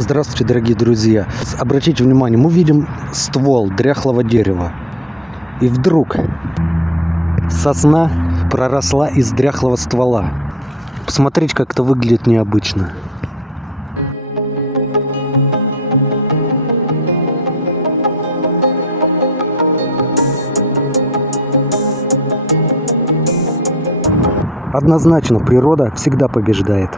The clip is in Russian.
Здравствуйте, дорогие друзья. Обратите внимание, мы видим ствол дряхлого дерева. И вдруг сосна проросла из дряхлого ствола. Посмотрите, как это выглядит необычно. Однозначно, природа всегда побеждает.